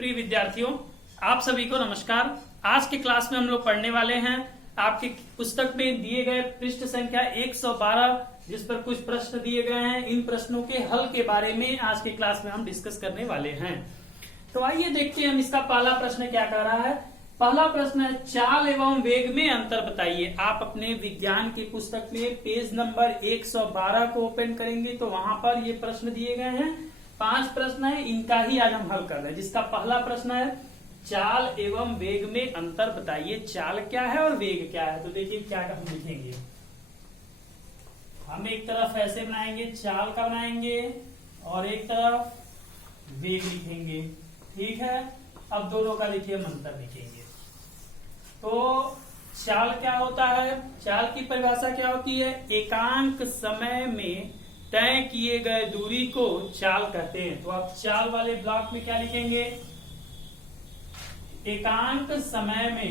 प्रिय विद्यार्थियों, आप सभी को नमस्कार। आज के क्लास में हम लोग पढ़ने वाले हैं आपकी पुस्तक में दिए गए पृष्ठ संख्या 112, जिस पर कुछ प्रश्न दिए गए हैं। इन प्रश्नों के हल के बारे में आज के क्लास में हम डिस्कस करने वाले हैं। तो आइए देखते हैं हम इसका पहला प्रश्न क्या कह रहा है। पहला प्रश्न है, चाल एवं वेग में अंतर बताइए। आप अपने विज्ञान की पुस्तक में पेज नंबर 112 को ओपन करेंगे तो वहां पर ये प्रश्न दिए गए हैं। 5 प्रश्न है, इनका ही आज हम हल कर रहे हैं। जिसका पहला प्रश्न है, चाल एवं वेग में अंतर बताइए। चाल क्या है और वेग क्या है? तो देखिए क्या हम लिखेंगे। हम एक तरफ ऐसे बनाएंगे, चाल का बनाएंगे, और एक तरफ वेग लिखेंगे। ठीक है, अब दोनों का लिखिए, हम अंतर लिखेंगे। तो चाल क्या होता है? चाल की परिभाषा क्या होती है? एकांक समय में तय किए गए दूरी को चाल कहते हैं। तो आप चाल वाले ब्लॉक में क्या लिखेंगे? एकांक समय में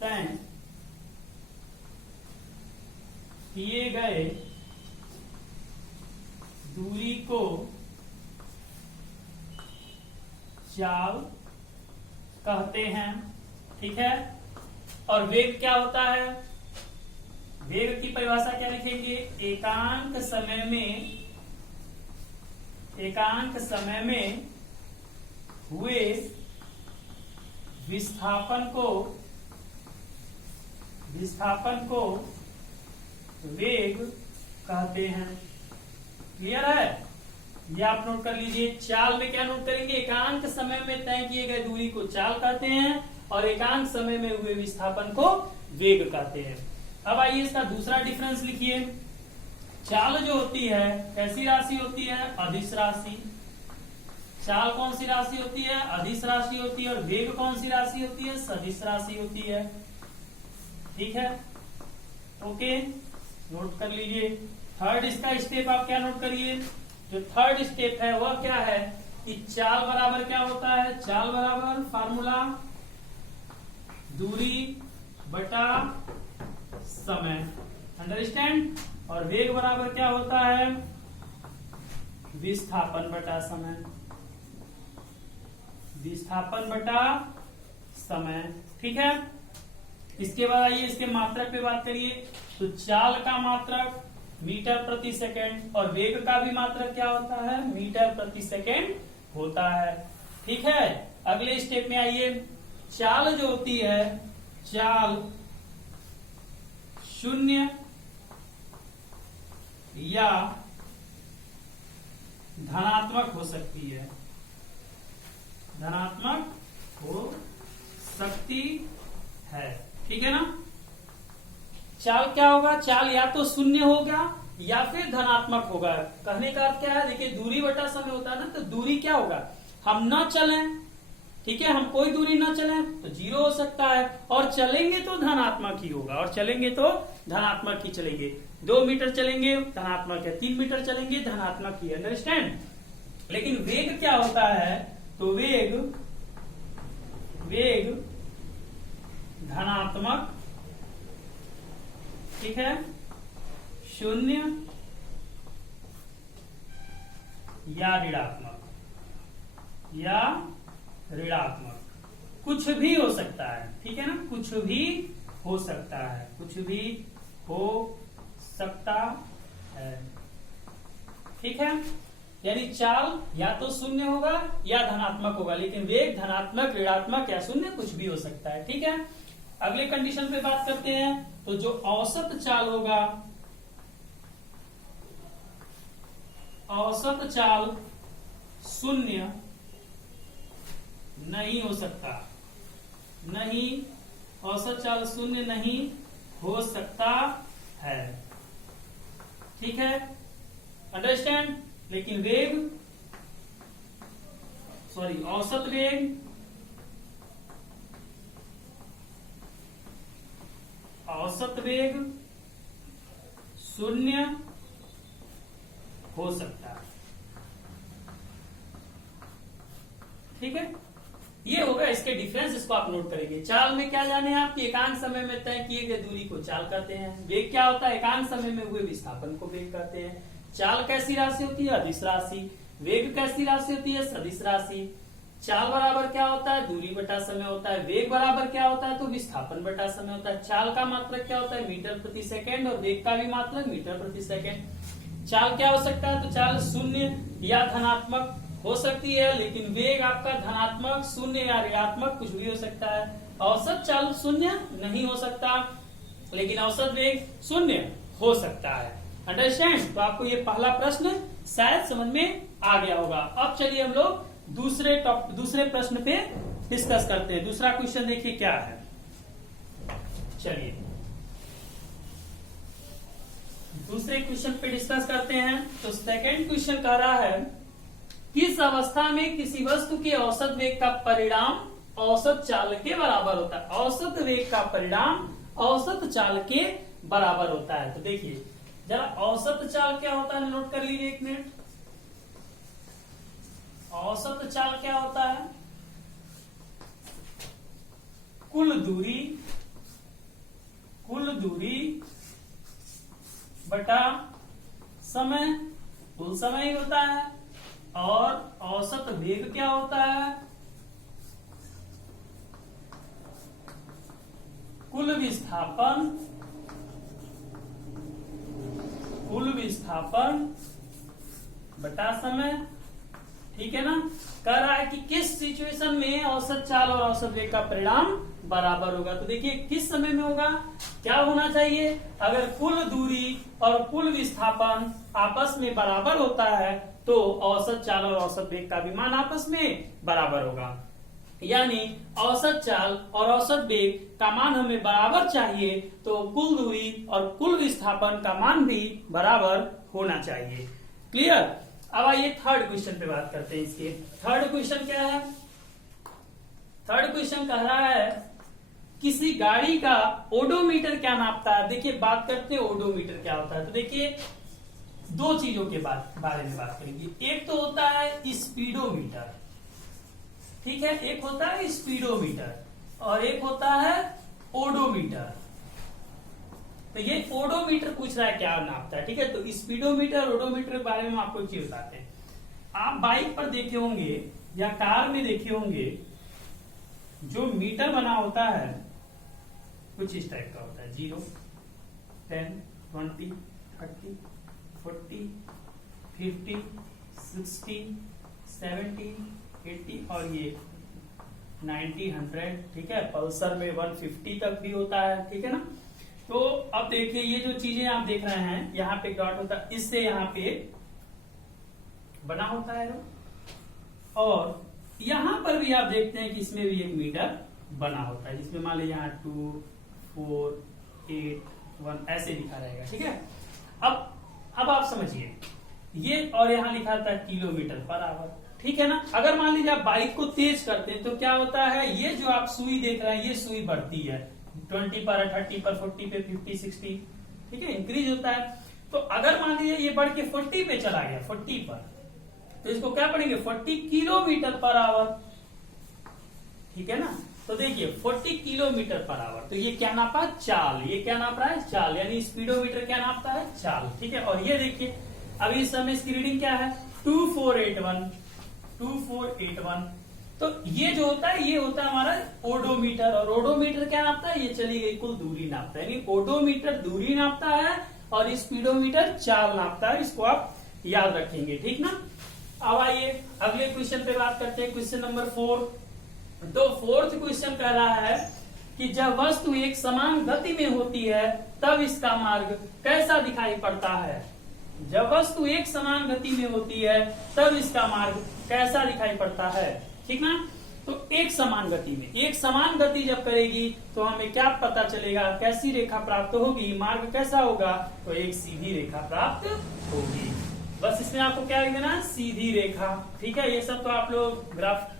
तय किए गए दूरी को चाल कहते हैं। ठीक है, और वेग क्या होता है? वेग की परिभाषा क्या लिखेंगे? एकांक समय में हुए विस्थापन को वेग कहते हैं। क्लियर है? ये आप नोट कर लीजिए। चाल में क्या नोट करेंगे? एकांक समय में तय किए गए दूरी को चाल कहते हैं, और एकांक समय में हुए विस्थापन को वेग कहते हैं। अब आइए इसका दूसरा डिफरेंस लिखिए। चाल जो होती है कैसी राशि होती है? अदिश राशि। चाल कौन सी राशि होती है? अदिश राशि होती है। और वेग कौन सी राशि होती है? सदिश राशि होती है। ठीक है, ओके, नोट कर लीजिए। थर्ड इसका स्टेप आप क्या नोट करिए? जो थर्ड स्टेप है वह क्या है कि चाल बराबर क्या होता है? चाल बराबर फार्मूला दूरी बटा समय। अंडरस्टैंड? और वेग बराबर क्या होता है? विस्थापन बटा समय। विस्थापन बटा समय। ठीक है, इसके बाद आइए इसके मात्रक पे बात करिए। तो चाल का मात्रक मीटर प्रति सेकेंड, और वेग का भी मात्रक क्या होता है? मीटर प्रति सेकेंड होता है। ठीक है, अगले स्टेप में आइए। चाल जो होती है, चाल शून्य या धनात्मक हो सकती है। धनात्मक हो सकती है। ठीक है ना? चाल क्या होगा? चाल या तो शून्य होगा या फिर धनात्मक होगा। कहने का अर्थ क्या है? देखिए, दूरी बटा समय होता है ना, तो दूरी क्या होगा? हम न चलें, ठीक है, हम कोई दूरी न चलें तो 0 हो सकता है, और चलेंगे तो धनात्मक ही होगा, और चलेंगे तो धनात्मक ही चलेंगे। 2 मीटर चलेंगे धनात्मक है, 3 मीटर चलेंगे धनात्मक ही। अंडरस्टैंड? लेकिन वेग क्या होता है? तो वेग धनात्मक, ठीक है, शून्य या ऋणात्मक, कुछ भी हो सकता है। ठीक है ना? कुछ भी हो सकता है, कुछ भी हो सकता है। ठीक है, यानी चाल या तो शून्य होगा या धनात्मक होगा, लेकिन वेग धनात्मक, ऋणात्मक या शून्य कुछ भी हो सकता है। ठीक है, अगले कंडीशन पे बात करते हैं। तो जो औसत चाल होगा, औसत चाल शून्य नहीं हो सकता। नहीं, औसत चाल शून्य नहीं हो सकता है। ठीक है, अंडरस्टैंड? लेकिन औसत वेग शून्य हो सकता है। ठीक है, ये होगा इसके डिफरेंस, इसको आप नोट करेंगे। चाल में क्या जाने आपकी एकांक समय में तय किए गए दूरी को चाल कहते हैं। वेग क्या होता है? एकांक समय में हुए विस्थापन को वेग कहते हैं। चाल कैसी राशि होती है? अदिश राशि। वेग कैसी राशि होती है? सदिश राशि। चाल बराबर क्या होता है? दूरी बटा समय होता है। वेग बराबर क्या होता है? तो विस्थापन बटा समय होता है। चाल का मात्रक क्या होता है? मीटर प्रति सेकेंड, और वेग का भी मात्रक मीटर प्रति सेकेंड। चाल क्या हो सकता है? तो चाल शून्य या धनात्मक हो सकती है, लेकिन वेग आपका धनात्मक, शून्य या ऋणात्मक कुछ भी हो सकता है। औसत चाल शून्य नहीं हो सकता, लेकिन औसत वेग शून्य हो सकता है। अंडरस्टैंड? तो आपको ये पहला प्रश्न शायद समझ में आ गया होगा। अब चलिए हम लोग दूसरे प्रश्न पे डिस्कस करते हैं। दूसरा क्वेश्चन देखिए क्या है। चलिए दूसरे क्वेश्चन पे डिस्कस करते हैं। तो सेकंड क्वेश्चन कह रहा है, किस अवस्था में किसी वस्तु के औसत वेग का परिणाम औसत चाल के बराबर होता है? औसत वेग का परिणाम औसत चाल के बराबर होता है। तो देखिए जरा औसत चाल क्या होता है, नोट कर लीजिए एक मिनट। औसत चाल क्या होता है? कुल दूरी बटा समय, कुल समय ही होता है। और औसत वेग क्या होता है? कुल विस्थापन बटा समय। ठीक है ना? कह रहा है कि किस सिचुएशन में औसत चाल और औसत वेग का परिणाम बराबर होगा। तो देखिए किस समय में होगा, क्या होना चाहिए? अगर कुल दूरी और कुल विस्थापन आपस में बराबर होता है तो औसत चाल और औसत वेग का भी मान आपस में बराबर होगा। यानी औसत चाल और औसत वेग का मान हमें बराबर चाहिए, तो कुल दूरी और कुल विस्थापन का मान भी बराबर होना चाहिए। क्लियर? अब आइए थर्ड क्वेश्चन पे बात करते हैं। इसके थर्ड क्वेश्चन क्या है? थर्ड क्वेश्चन कह रहा है, किसी गाड़ी का ओडोमीटर क्या नापता है? देखिए बात करते हैं ओडोमीटर क्या होता है। तो देखिए दो चीजों के बारे में बात करेंगे। एक तो होता है स्पीडोमीटर, ठीक है, एक होता है स्पीडोमीटर और एक होता है ओडोमीटर। तो ये ओडोमीटर पूछ रहा है क्या नापता है, ठीक है। तो स्पीडोमीटर ओडोमीटर के बारे में आपको एक चीज बताते हैं। आप बाइक पर देखे होंगे या कार में देखे होंगे, जो मीटर बना होता है कुछ इस टाइप का होता है, 0, 10, 20, 30, 40, 50, 60, 70, 80 और ये 90, 100, ठीक है। पल्सर में 150 तक भी होता है, ठीक है ना। तो अब देखिए ये जो चीजें आप देख रहे हैं, यहाँ पे डॉट होता है, इससे यहाँ पे बना होता है, और यहाँ पर भी आप देखते हैं कि इसमें भी एक मीटर बना होता है, जिसमें मान लीजिए यहाँ 2, 4, 8, 1 ऐसे लिखा रहेगा, ठीक है। अब आप समझिए ये, और यहाँ लिखा था किलोमीटर पर आवर, ठीक है ना। अगर मान लीजिए आप बाइक को तेज करते हैं तो क्या होता है, ये जो आप सुई देख रहे हैं ये सुई बढ़ती है, 20 पर, 30 पर, 40 पे, 50, 60, ठीक है, इंक्रीज होता है। तो अगर मान लीजिए ये बढ़ के 40 पे चला गया, 40 पर, तो इसको क्या पढ़ेंगे, 40 किलोमीटर पर आवर, ठीक है ना। तो देखिए 40 किलोमीटर पर आवर, तो ये क्या नापा, चाल। ये क्या नाप रहा है, चाल, यानी स्पीडोमीटर क्या नापता है, चाल, ठीक है। और ये देखिए अभी इस समय इसकी रीडिंग क्या है, 2481। तो ये जो होता है ये होता है हमारा ओडोमीटर, और ओडोमीटर क्या नापता है, ये चली गई कुल दूरी नापता है, यानी ओडोमीटर दूरी नापता है और स्पीडोमीटर चाल नापता है। इसको आप याद रखेंगे, ठीक ना। अब आइए अगले क्वेश्चन पे बात करते हैं, क्वेश्चन नंबर 4। तो फोर्थ क्वेश्चन कह रहा है कि जब वस्तु एक समान गति में होती है तब इसका मार्ग कैसा दिखाई पड़ता है। जब वस्तु एक समान गति में होती है तब इसका मार्ग कैसा दिखाई पड़ता है, ठीक ना। तो एक समान गति में, एक समान गति जब करेगी तो हमें क्या पता चलेगा, कैसी रेखा प्राप्त होगी, मार्ग कैसा होगा, तो एक सीधी रेखा प्राप्त होगी। बस इसमें आपको क्या लिख देना, सीधी रेखा, ठीक है। ये सब तो आप लोग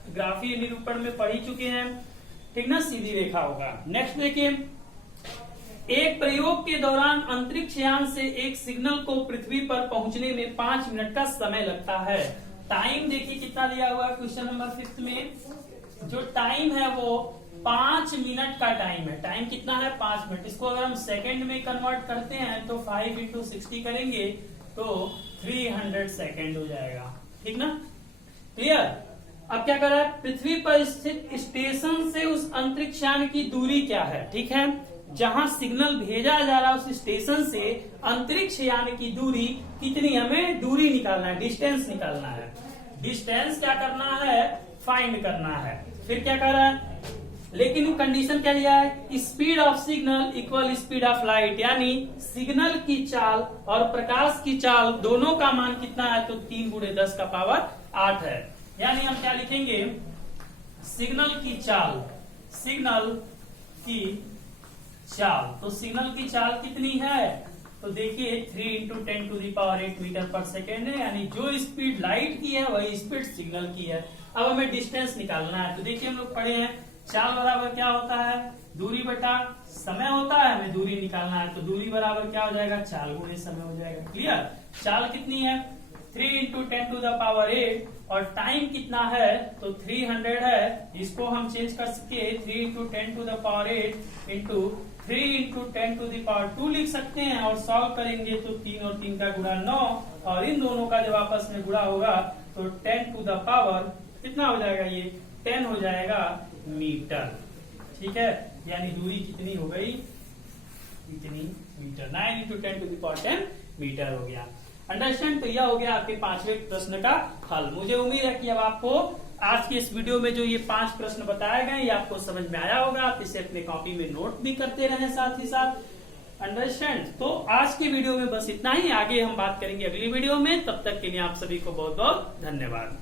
ग्राफीय निरूपण में पढ़ ही चुके हैं, ठीक ना, सीधी रेखा होगा। नेक्स्ट देखिए, एक प्रयोग के दौरान अंतरिक्ष यान से एक सिग्नल को पृथ्वी पर पहुंचने में 5 मिनट का समय लगता है। टाइम देखिए कितना दिया हुआ है क्वेश्चन नंबर 5 में, जो टाइम है वो 5 मिनट का टाइम है। टाइम कितना है? 5 मिनट। इसको अगर हम सेकंड में कन्वर्ट करते हैं तो 5 इंटू 60 करेंगे तो 300 सेकंड हो जाएगा। ठीक ना? क्लियर? अब क्या कर रहा है? पृथ्वी पर स्थित स्टेशन से उस अंतरिक्ष यान की दूरी क्या है? ठीक है, जहां सिग्नल भेजा जा रहा है उस स्टेशन से अंतरिक्ष यान की दूरी कितनी, हमें दूरी निकालना है, डिस्टेंस निकालना है। डिस्टेंस क्या करना है? फाइंड करना है। फिर क्या कर रहा है? लेकिन कंडीशन क्या दिया है? Speed of signal equal speed of light, यानी सिग्नल की चाल और प्रकाश की चाल दोनों का मान कितना है? तो 3 × 10 का पावर 8 है। यानी हम क्या लिखेंगे? सिग्नल की चाल, सिग्नल की चाल। तो सिग्नल की चाल कितनी है? तो देखिए 3 × 10⁸ मीटर पर सेकेंड है, यानी जो स्पीड लाइट की है वही स्पीड सिग्नल की है। अब हमें डिस्टेंस निकालना है। तो देखिए हम लोग पढ़े हैं चाल बराबर क्या होता है? दूरी बटा समय होता है, हमें दूरी निकालना है। तो दूरी बराबर क्या हो जाएगा? चाल गुणे समय हो जाएगा। क्लियर? चाल कितनी है? 3 × 10⁸ और टाइम कितना है? तो 300 है। इसको हम चेंज कर सकते हैं 3 × 10⁸ इंटू 3 × 10⁻² लिख सकते हैं और सॉल्व करेंगे तो 3 और 3 का गुणा 9 और इन दोनों का जब आपस में गुणा होगा तो 10⁻, कितना हो जाएगा? ये 10 हो जाएगा मीटर। ठीक है, यानी दूरी कितनी हो गई? इतनी मीटर। 9 × 10⁻10 मीटर हो गया। अंडरस्टैंड? तो यह हो गया आपके 5वें प्रश्न का हल। मुझे उम्मीद है कि अब आपको आज के इस वीडियो में जो ये 5 प्रश्न बताए गए ये आपको समझ में आया होगा। आप इसे अपने कॉपी में नोट भी करते रहें साथ ही साथ। अंडरस्टैंड? तो आज की वीडियो में बस इतना ही। आगे हम बात करेंगे अगली वीडियो में। तब तक के लिए आप सभी को बहुत बहुत धन्यवाद।